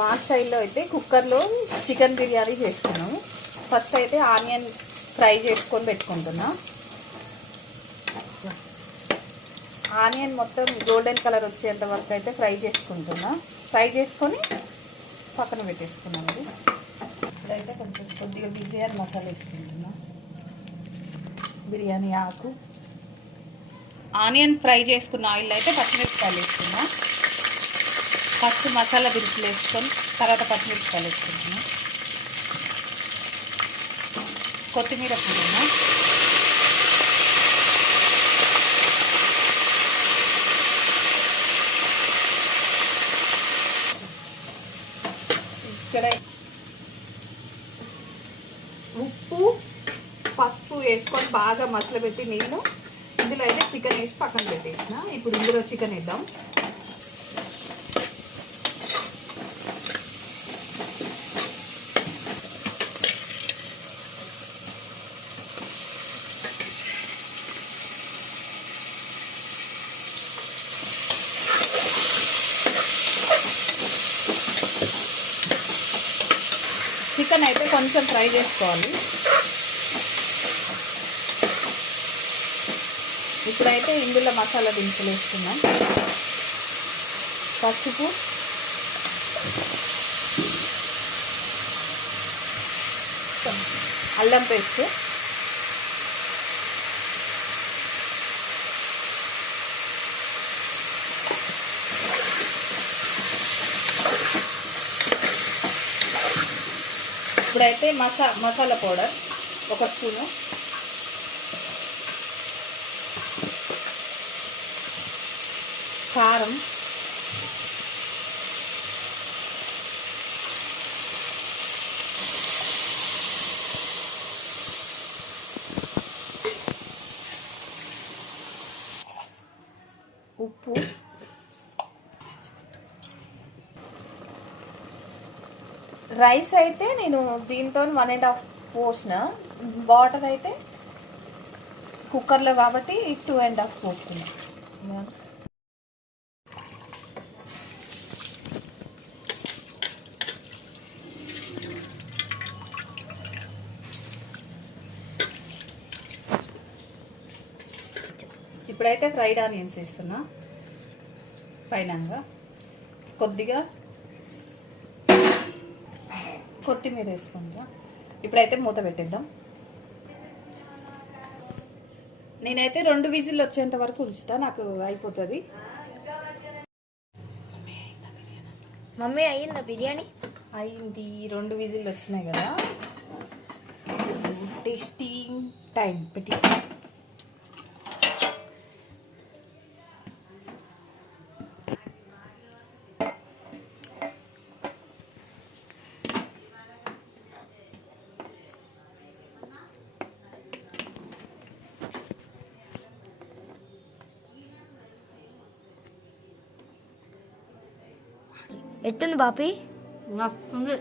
మా స్టైల్లో అయితే కుక్కర్లో చికెన్ బిర్యానీ చేస్తున్నాము. ఫస్ట్ అయితే ఆనియన్ ఫ్రై చేసుకొని పెట్టుకుంటున్నా. ఆనియన్ మొత్తం గోల్డెన్ కలర్ వచ్చేంత వరకు అయితే ఫ్రై చేసుకుంటున్నా. ఫ్రై చేసుకొని పక్కన పెట్టేసుకున్నాం. ఇప్పుడైతే కొంచెం కొద్దిగా బిర్యానీ మసాలా వేసుకుంటున్నా. బిర్యానీ ఆకు, ఆనియన్ ఫ్రై చేసుకున్న ఆయిల్ అయితే పచ్చిమిరపకాయలు వేసుకున్నా. ఫస్ట్ మసాలా దినుసులు వేసుకొని తర్వాత పచ్చిమిరపకాయలు వేసుకుంటున్నా. కొత్తిమీర పుదీనా, ఇక్కడ ఉప్పు పసుపు వేసుకొని బాగా మసలబెట్టి నీళ్ళు ఇందులో అయితే చికెన్ వేసి పక్కన పెట్టేసిన. ఇప్పుడు ఇందులో చికెన్ వేద్దాం. చికెన్ అయితే కొంచెం ఫ్రై చేసుకోవాలి. ఇప్పుడైతే ఇందులో మసాలా దినుసులు వేసుకున్నాం. పసుపు, అల్లం పేస్ట్, ఇప్పుడైతే మసాలా పౌడర్ 1 స్పూను, కారం, ఉప్పు, రైస్ అయితే నేను దీంతో 1.5 పోసిన, వాటర్ అయితే కుక్కర్లో కాబట్టి 2.5 పోస్తున్నా. ఇప్పుడైతే ఫ్రైడ్ ఆనియన్స్ వేస్తున్నా. పైనంగా కొద్దిగా కొత్తిమీర వేసుకుంటా. ఇప్పుడైతే మూత పెట్టేద్దాం. నేనైతే 2 విజిల్ వచ్చేంత వరకు ఉంచుతా, నాకు అయిపోతుంది. మమ్మీ అయ్యిందా బిర్యానీ? అయింది. 2 విజిల్ వచ్చినాయి కదా, టేస్టింగ్ టైం పెట్టిస్తా. ఎట్టుంది బాపి? వస్తుంది.